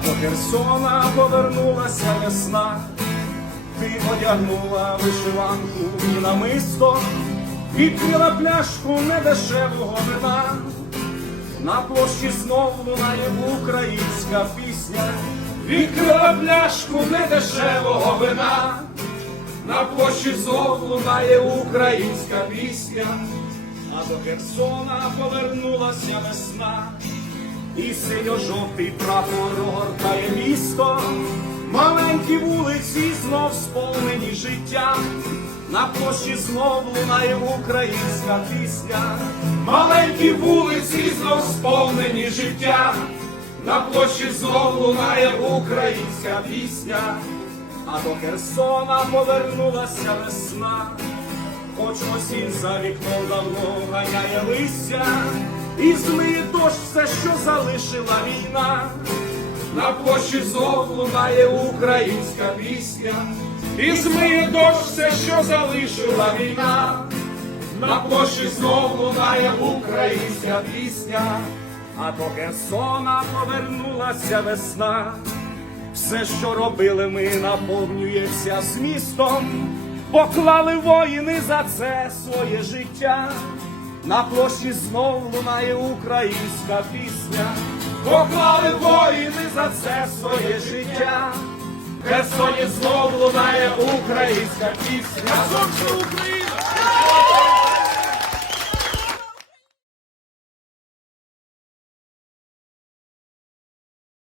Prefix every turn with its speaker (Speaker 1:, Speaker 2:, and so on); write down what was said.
Speaker 1: до Херсона повернулася весна, ти одягнула вишиванку і намисто, відкрила пляшку недешевого вина. На площі знов лунає українська пісня, відкрила пляшку недешевого вина. На площі знов лунає українська пісня, а до Херсона повернулася весна. І синьо-жовтий прапор огортає місто, маленькі вулиці знов сповнені життя. На площі знов лунає українська пісня, маленькі вулиці знов сповнені життя. На площі знов лунає українська пісня, а до Херсона повернулася весна. Хоч осінь за вікном давно ганяє листя, і змиє дощ все, що залишила війна. На площі знов лунає українська пісня, і змиє дощ все, що залишила війна. На площі знов лунає українська пісня, а до Херсона повернулася весна. Все, що робили ми, наповнюється змістом, поклали воїни за це своє життя. На площі знов лунає українська пісня, поклали воїни за це своє життя. Херсоні знов лунає українська пісня. Україна!